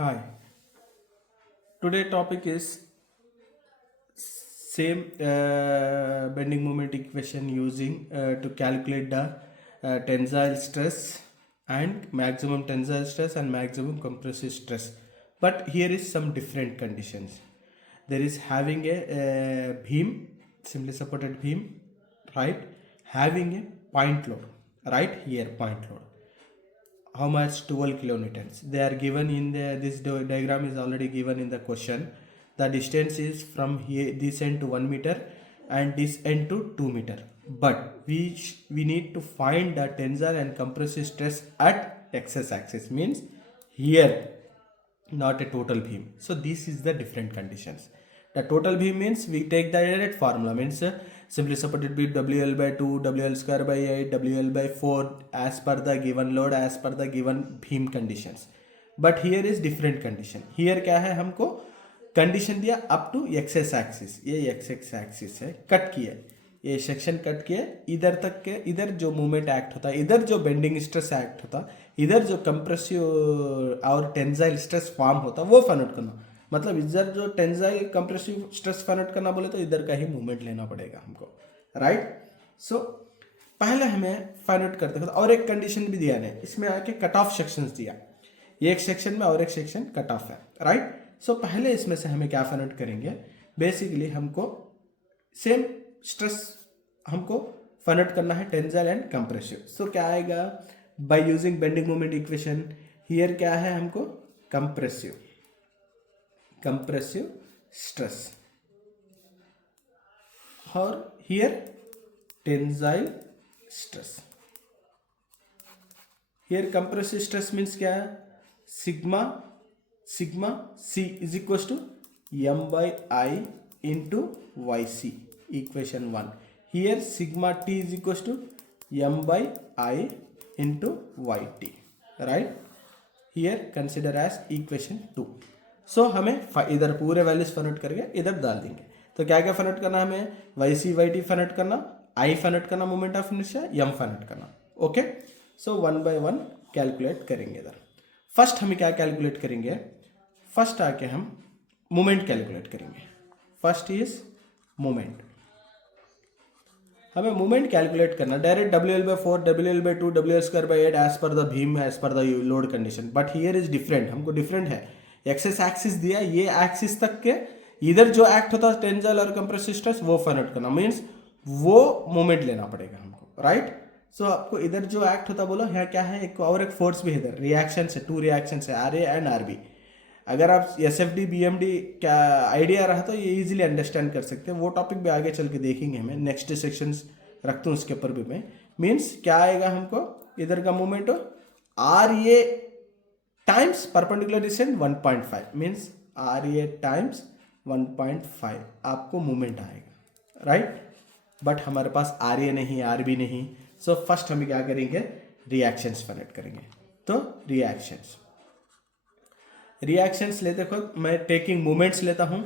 Hi. Today topic is same bending moment equation using to calculate the tensile stress and maximum tensile stress and maximum compressive stress. But here is some different conditions. There is having a beam, simply supported beam, right? Having a point load, right here point load. How much? 12 kilonewtons they are given in the diagram is already given in the question. The distance is from here this end to 1 meter and this end to 2 meter, but we need to find the tensile and compressive stress at x-axis, means here, not a total beam. So this is the different conditions. The total beam means we take the direct formula, means simply supported beam WL by 2, WL square by 8, WL by 4 as per the given load, as per the given beam conditions. But here is different condition. Here क्या है, हमको condition दिया up to x axis, ये x axis है, cut किया ये section, cut किया इधर तक के, इधर जो मूवमेंट एक्ट होता है, इधर जो बेंडिंग स्ट्रेस एक्ट होता, इधर जो कंप्रेसिव और टेंसाइल स्ट्रेस फॉर्म होता वो फाइंड आउट करना। मतलब इधर जो tensile compressive stress find out करना बोले तो इधर का ही मूवमेंट लेना पड़ेगा हमको, राइट। सो पहले हमें फाइंड आउट करते हैं, और एक कंडीशन भी दिया है इसमें आके कट ऑफ सेक्शंस दिया, ये एक सेक्शन में और एक सेक्शन कट ऑफ है, राइट। सो पहले इसमें से हमें क्या फाइंड आउट करेंगे, बेसिकली हमको सेम स्ट्रेस हमको फाइंड आउट करना है, टेंसाइल एंड कंप्रेसिव। सो क्या आएगा, by using bending moment equation, here क्या है हमको कंप्रेसिव स्ट्रेस, और here tensile stress. Here compressive stress means क्या है, sigma C is equal to M by I into Y C, equation 1. Here sigma t is equals to m by I into yt, right? Here consider as equation 2. So हमें इधर पूरे values find out करके इधर डाल देंगे। तो क्या क्या फाइंड आउट करना है हमें, yc yt फाइंड आउट करना, I फाइंड आउट करना, moment of inertia, m find out करना। ओके, सो 1 by 1 कैलकुलेट करेंगे। इधर फर्स्ट हमें क्या कैलकुलेट करेंगे, फर्स्ट आके हम मोमेंट कैलकुलेट करेंगे। फर्स्ट इज मोमेंट, हमें मोमेंट कैलकुलेट करना direct WL by 4, WL by 2, WL square by 8 as per the beam, as per the load condition. But here is different, हमको different है, access axis दिया, ये axis तक के इधर जो एक्ट होता है टेंसाइल और कंप्रेसिव स्ट्रेस वो फाइंड आउट करना, मीन्स वो मोमेंट लेना पड़ेगा हमको, राइट। सो आपको इधर जो एक्ट होता बोलो, यहाँ क्या है, एक और एक फोर्स भी है इधर, रिएक्शन से, 2 रिएक्शन है, RA एंड RB। अगर आप SFD BMD क्या आइडिया रहा तो ये इजीली अंडरस्टैंड कर सकते हैं, वो टॉपिक भी आगे चल के देखेंगे हमें, नेक्स्ट सेक्शंस रखते हूँ उसके ऊपर भी मैं। मीन्स क्या आएगा हमको, इधर का movement RA times perpendicular distance 1.5, means RA times 1.5 आपको मूवमेंट आएगा, राइट। बट हमारे पास RA नहीं, RB नहीं। सो फर्स्ट हम क्या करेंगे, रिएक्शंस फाइंड आउट करेंगे। तो रिएक्शंस लेते खुद, मैं टेकिंग मोमेंट्स लेता हूं,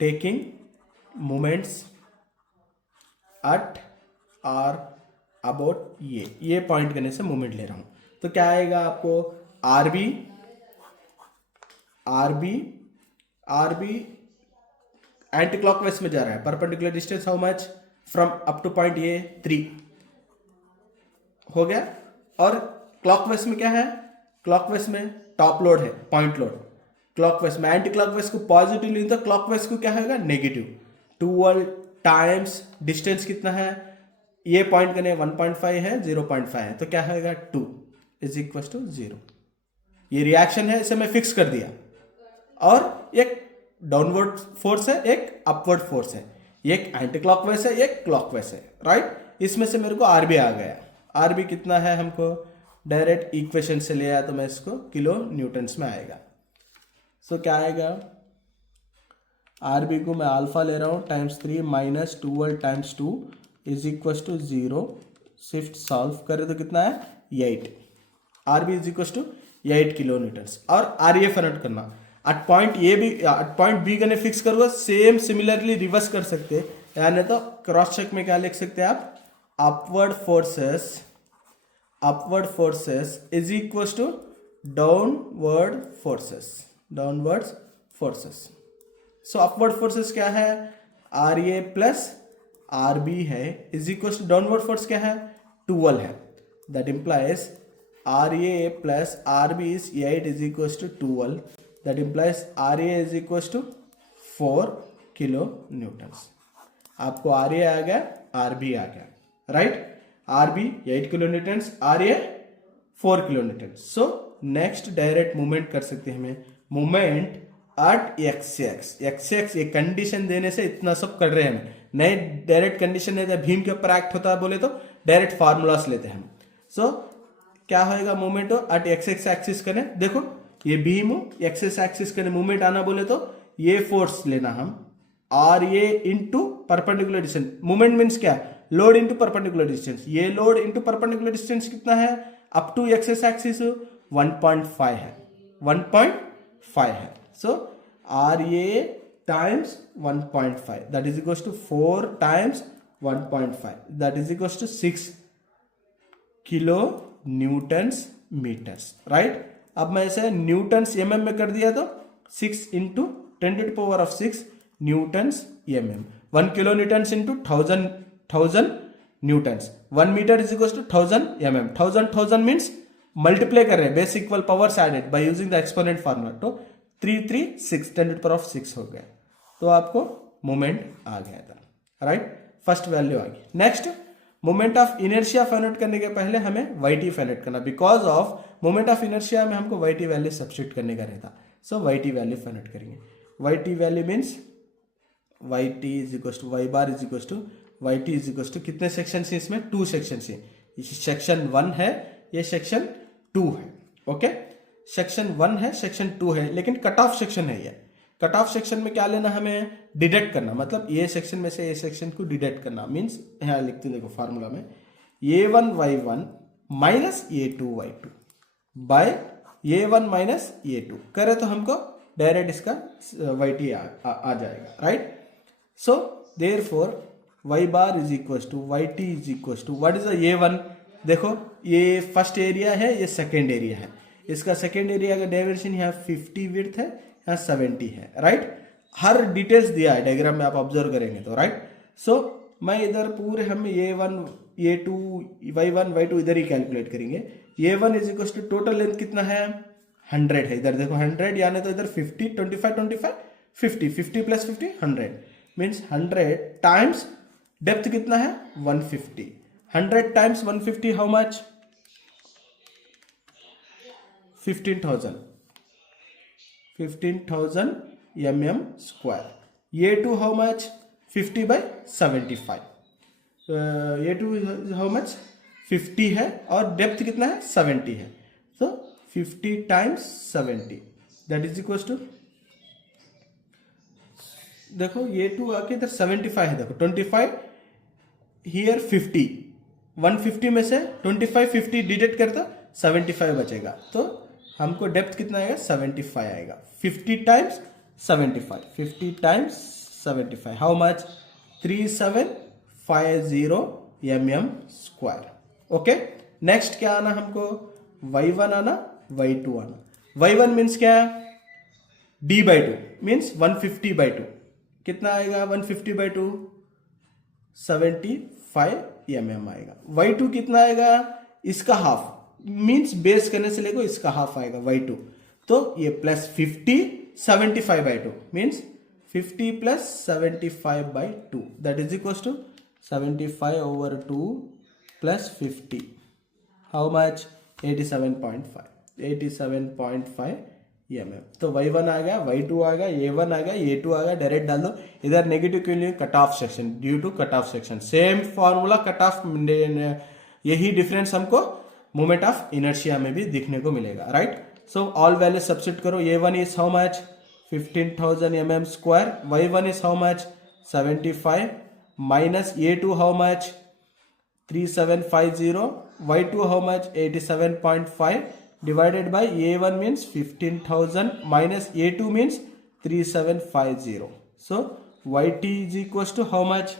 टेकिंग मोमेंट्स एट और अबाउट ये पॉइंट करने से मोमेंट ले रहा हूं। तो क्या आएगा आपको, RB एंटी क्लॉकवाइज में जा रहा है, perpendicular distance how much from up two point A 3 हो गया। और क्लॉकवाइज में क्या है, क्लॉकवाइज में टॉप लोड है, पॉइंट लोड। क्लॉकवाइज में, एंटी क्लॉकवाइज को पॉजिटिव ली तो क्लॉकवाइज को क्या होगा, नेगेटिव। 12 टाइम्स डिस्टेंस कितना है, ये पॉइंट करने 1.5 है, 0.5 है, तो क्या होगा 2 इज इक्वल टू 0। ये रिएक्शन है, इसे मैं फिक्स कर दिया। और एक डाउनवर्ड फोर्स है, एक अपवर्ड फोर्स है, एक एंटी क्लॉकवाइज है, एक क्लॉकवाइज है, राइट। इसमें से मेरे को RB आ गया। RB कितना है, हमको डायरेक्ट इक्वेशन से ले आया तो मैं इसको किलो न्यूटन्स में आएगा। सो क्या आएगा, RB को मैं अल्फा ले रहा हूँ times 3 minus 12 times 2 is equal to 0। Shift solve करें तो कितना है, 8। RB is equal to 8 kilo newtons. और RA फाइंड आउट करना, एट पॉइंट ए भी, एट पॉइंट बी करने फिक्स करूँगा, सेम सिमिलरली रिवर्स कर सकते हैं, यानी तो क्रॉस चेक में क्या लिख सकते हैं आप, upward forces is equal to downward forces. So upward forces क्या है, R A plus R B है, is equal to downward force क्या है, 12 है। That implies R A plus R B is 8 is equal to 12। That implies R A is equal to 4 kilo newtons. आपको R A आ गया, R B आ गया, right. R B 8 kilo newtons, R A 4 kilo Newton's. So next direct movement कर सकते हैं हमें, movement at x, ये कंडीशन देने से इतना सब कर रहे हैं हम, नए डायरेक्ट कंडीशन नहीं था, भीम के ऊपर एक्ट होता है बोले तो डायरेक्ट फार्मूलास लेते हैं हम। सो क्या होएगा, मूवमेंट हो एट एक्स एक्सिस करें, देखो ये भीम हो, एक्स एक्सिस करें मूवमेंट आना बोले तो ये फोर्स लेना हम, R A into perpendicular distance. Movement means क्या, लोड इंटू परपेंडिकुलर डिस्टेंस। ये लोड इंटू परपेंडिकुलर डिस्टेंस कितना है, अप टू एक्स एक्सिस 1.5 है, 1.5 है। So R A times 1.5 that is equal to 4 times 1.5 that is equal to 6 kilo newtons metres, right. अब मैं इसे Newton's MM में कर दिया तो 6 into 10⁻⁶ newtons mm. 1 kilo newtons into 1000 newtons. 1 metre is equal to 1000 mm। 1000 means multiply कर रहे हैं, base equal powers added by using the exponent formula, तो 336 10⁻⁶ हो गया, तो आपको मोमेंट आ गया था, राइट। फर्स्ट वैल्यू आ गई। Next moment of inertia find out करने के पहले हमें वाई टी फाइंड आउट करना, because of moment of inertia में हमको वाई टी वैल्यू सब्स्टिट्यूट करने का रहता। So Y T value find out करेंगे। Y T value means Y T is equal to Y bar is equal to Y T is equal to कितने section से, इसमें 2 section से, section 1 है, ये सेक्शन 2 है, ओके। सेक्शन 1 है, section 2 है, लेकिन कट ऑफ सेक्शन है ये। कट ऑफ सेक्शन में क्या लेना, हमें डिडक्ट करना, मतलब ये सेक्शन में से ये सेक्शन को डिडक्ट करना। मीन्स यहाँ लिखते हैं, देखो फार्मूला में a1 y1 minus a2 y2 bye a1 minus a2 करे तो हमको डायरेक्ट इसका y आ जाएगा, right. So therefore y bar is equal to yt is equal to what is the a1, देखो ये फर्स्ट एरिया है, ये सेकेंड एरिया है, इसका सेकेंड एरिया का डायमेंशन यहाँ 50 विड्थ है, यहाँ 70 है, राइट। हर डिटेल्स दिया है डायग्राम में, आप ऑब्जर्व करेंगे तो, राइट। सो मैं इधर पूरे हम a1 a2 y1 y2 इधर ही कैलकुलेट करेंगे। a1 is equal to total length कितना है, 100 है, इधर देखो 100, यानी तो इधर 50 25 25 50 50 प्लस 50 100 मीन्स 100 टाइम्स डेप्थ कितना है 150। 100 times 150 how much, 15,000 mm square. ये टू हाउ मच 50 by 75, ये टू हाउ मच 50 है, और डेप्थ कितना है 70 है, तो 50 times 70 that is equal to, देखो ये टू आके इधर 75 है, देखो 25 हियर 50, 150 में से 25 50 डिडक्ट कर तो 75 बचेगा, तो हमको डेप्थ कितना आएगा 75 आएगा। 50 times 75, 50 times 75 how much 3750 mm square, okay. Next क्या आना हमको, y1 आना, y2 आना। y1 मीन्स क्या है, d/2 मीन्स 150/2, कितना आएगा 150/2 75 mm आएगा। y2 कितना आएगा, इसका हाफ मीन्स बेस करने से लेकर इसका हाफ आएगा y2, तो ये plus 50 75/2 means 50 plus 75/2 that is equal to 75/2 plus 50 how much 87.5 mm। तो y1 आ गया, y2 आ गया, a1 आ गया, a2 आ गया, डायरेक्ट डाल दो। इधर नेगेटिव क्यों नहीं, cut off section, due to cut off section, same formula cut off, यही डिफरेंस हमको मोमेंट ऑफ इनर्शिया में भी दिखने को मिलेगा, right. So all value substitute करो। a1 is how much 15,000 mm square, y1 is how much 75 minus a2 how much 3750, y2 how much 87.5 divided by a1 means 15,000 minus a2 means 3750. So yt is equals to how much,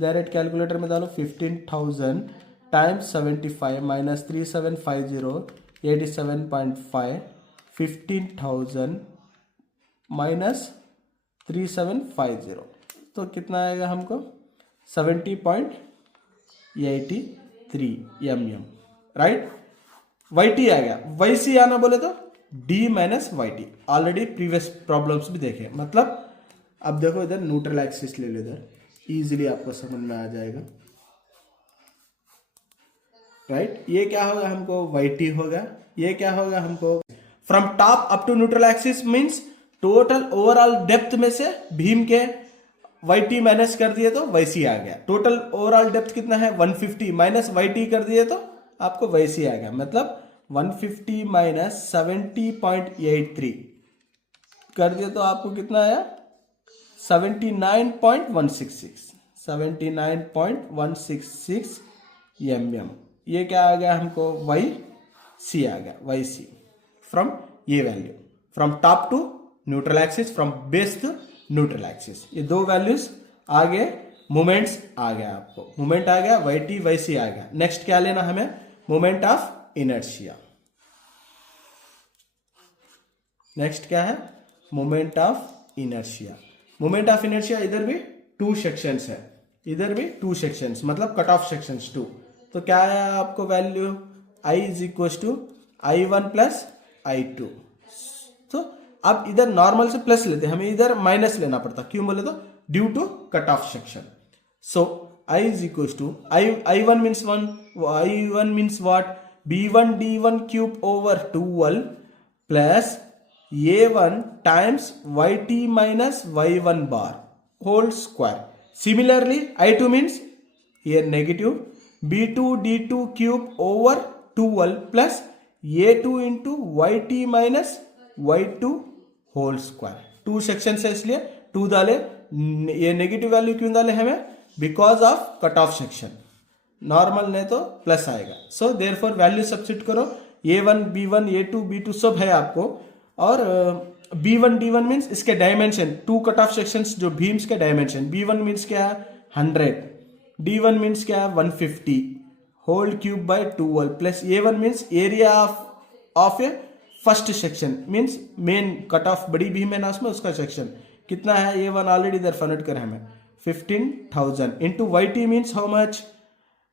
direct calculator में डालो 15,000 times 75 minus 3750 87.5 15,000 minus 3750, तो कितना आएगा हमको 70.83 mm, right. YT आ गया, YC आना बोले तो D minus YT, already previous problems भी देखे। मतलब अब देखो इधर न्यूट्रल एक्सिस ले लो, इधर इजीली आपको समझ में आ जाएगा, राइट। ये क्या होगा हमको YT होगा, ये क्या होगा हमको from top up to neutral axis means total overall depth में से भीम के YT माइनस कर दिए तो YC आ गया। टोटल ओवरऑल डेप्थ कितना है 150 माइनस YT कर दिए तो आपको YC आ गया। मतलब 150 माइनस 70.83 कर दिए तो आपको कितना आया 79.166 mm। ये क्या आ गया हमको YC आ गया, YC फ्रॉम ये वैल्यू, from top to neutral axis, from base to neutral axis. ये दो वैल्यूज आगे मोमेंट्स आ गया, आपको मोमेंट आ गया YT YC आ गया। नेक्स्ट क्या लेना हमें, मोमेंट ऑफ इनर्शिया। नेक्स्ट क्या है, moment of inertia. Moment of inertia इधर भी टू सेक्शंस है, इधर भी टू सेक्शंस, मतलब कट ऑफ सेक्शंस टू। तो क्या है आपको value I is equal to I1 plus I2। तो अब इधर नॉर्मल से प्लस लेते हैं, हमें इधर माइनस लेना पड़ता, क्यों बोले तो due to cut off section. So I is equal to I1 means 1, I1 means what, B1 D1 cube over 12 plus A1 times YT minus Y1 bar whole square. Similarly I2 means here negative B2 D2 cube over 12 plus A2 into YT minus Y2 whole square. Two section है इसलिए to डाले, ये negative value क्यों डाले हमें, because of cut off section. Normal नहीं तो plus आएगा। सो देयरफॉर वैल्यू सब्स्टिट्यूट करो, A1 B1 A2 B2 सब है आपको, और B1 D1 मीन्स इसके dimension, two cut off sections जो बीम्स के डायमेंशन, B1 मीन्स क्या है 100, D1 मीन्स क्या है 150 whole cube by 12 plus A1 means area of a first section means main cut off बड़ी बीम है ना उसमें, उसका सेक्शन कितना है A1 ऑलरेडी इधर फाइंड कर हमें 15,000 into YT means how much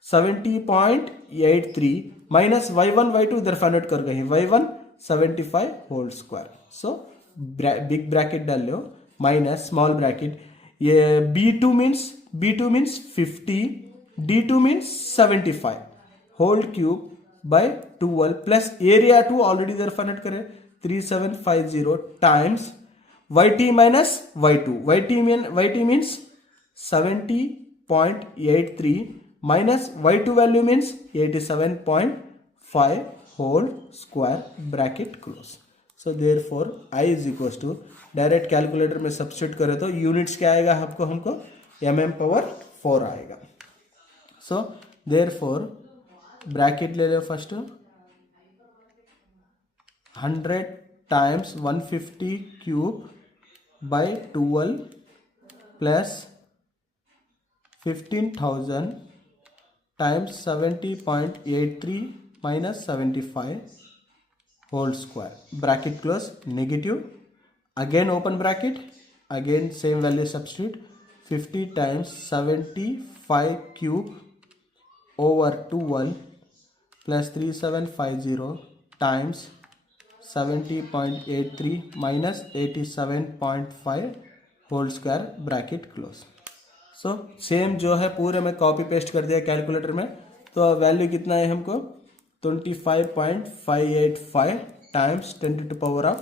70.83 minus Y1 Y2 इधर फाइंड आउट कर गए हैं, Y1 75 whole square. So big bracket डाल लो माइनस स्मॉल ब्रैकेट, ये B2 means 50, D2 means 75 whole cube by 12 plus area 2 already इधर फाइंड आउट करें 3750 times YT minus Y2, YT means 70.83 minus Y2 value means 87.5 whole square bracket close. So therefore I is equal to, direct calculator में substitute करें तो units क्या आएगा हमको mm⁴ आएगा। सो therefore bracket ले लो first 100 times 150 cube by 12 plus 15,000 times 70.83 minus 75 whole square bracket close, negative again open bracket, again same value substitute 50 times 75 cube over 12 plus 3750 times 70.83 minus 87.5 whole square bracket close. So same जो है पूरे में copy paste कर दिया calculator में, तो value कितना है हमको 25.585 times 10⁻⁶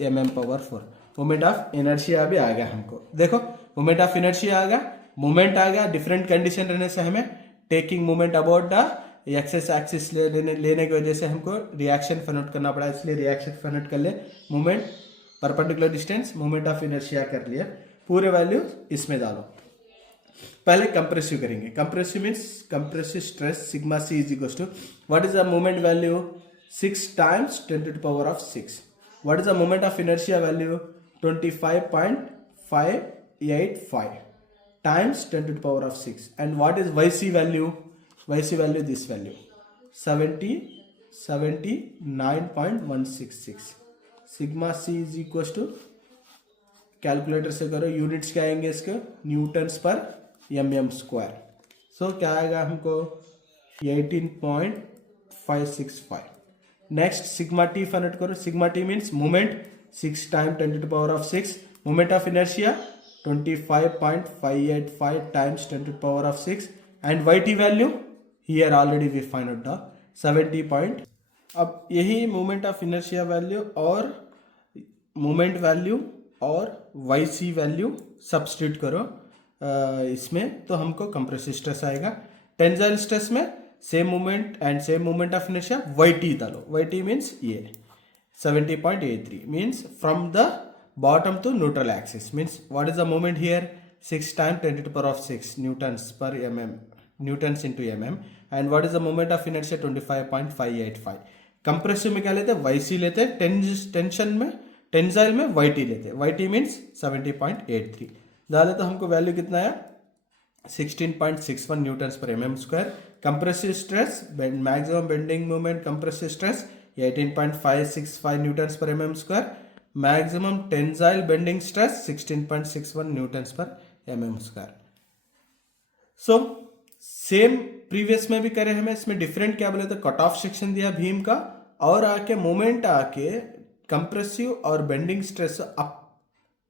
mm⁴ moment of inertia भी आ गया हमको। देखो मोमेंट ऑफ इनर्शिया आ गया, मोमेंट आ गया, डिफरेंट कंडीशन रहने से हमें taking moment about the axes axis लेने की वजह से हमको रिएक्शन फाइंड आउट करना पड़ा, इसलिए रिएक्शन फाइंड आउट कर ले, moment perpendicular distance, moment of inertia कर लिया, पूरे वैल्यू इसमें डालो। पहले कंप्रेसिव करेंगे, compressive means compressive stress sigma C is equal to what is the moment value 6 times 10⁻⁶। What is the moment of inertia value 25.585 times 10⁻⁶. And what is YC value? YC value this value 79.166. Sigma C is equal to, calculator से करो, units क्या आएंगे इसके, Newton's पर M square. सो क्या आएगा हमको 18.565। Next sigma T find out करो। Sigma T means moment 6 time 10⁻⁶, moment of inertia 25.585 times 10⁻⁶, and Y T value here already we find out the 70 point. अब यही मोमेंट ऑफ इनर्शिया वैल्यू और moment value और Y C value substitute करो इसमें, तो हमको compressive stress आएगा। Tensile stress में same moment and same moment of inertia, Y T डालो, वाई टी मीन्स ये 70.83 means from the bottom to neutral axis, means what is the moment here, 6 times 10⁻⁶ newtons per mm, newtons into mm, and what is the moment of inertia 25.585। Compressive में क्या लेते हैं, Y C लेते हैं, tension में tensile में Y T लेते हैं, वाई टी मीन्स 70.83 डाले तो हमको वैल्यू कितना आया 16.61 न्यूटन्स पर mm square. Compressive stress maximum bending moment compressive stress 18.565 Newton's पर mm square, maximum tensile bending stress 16.61 Newton's पर mm square. So same previous में भी करे हमें, इसमें डिफरेंट क्या बोले तो कट ऑफ सेक्शन दिया भीम का, और आके मोमेंट आके कंप्रेसिव और bending stress up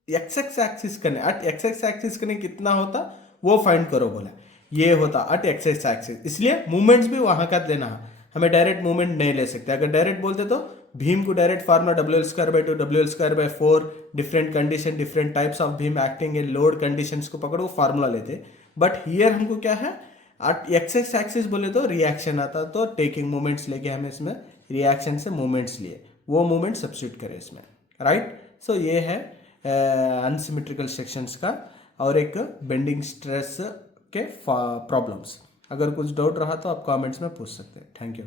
x axis करने, अट एक्स एक्सिस करने कितना होता वो फाइंड करो बोला, ये होता अट एक्स एक्सिस, इसलिए मूवमेंट्स भी वहां का देना है, हमें डायरेक्ट मूवमेंट नहीं ले सकते। अगर डायरेक्ट बोलते तो भीम को direct formula WL²/2 WL²/4 different condition different types of Bhim acting in load conditions को पकड़ो फार्मूला लेते, बट हियर हमको क्या है एट एक्स एक्सिस बोले तो रिएक्शन आता, तो टेकिंग मोमेंट्स लेके हमें इसमें रिएक्शन से मोमेंट्स लिए, वो मोमेंट सब्स्टिट्यूट करें इसमें, राइट। सो ये है अनसिमेट्रिकल सेक्शंस का और एक बेंडिंग स्ट्रेस के प्रॉब्लम्स। अगर कुछ डाउट रहा तो आप कमेंट्स में पूछ सकते हैं। Thank you.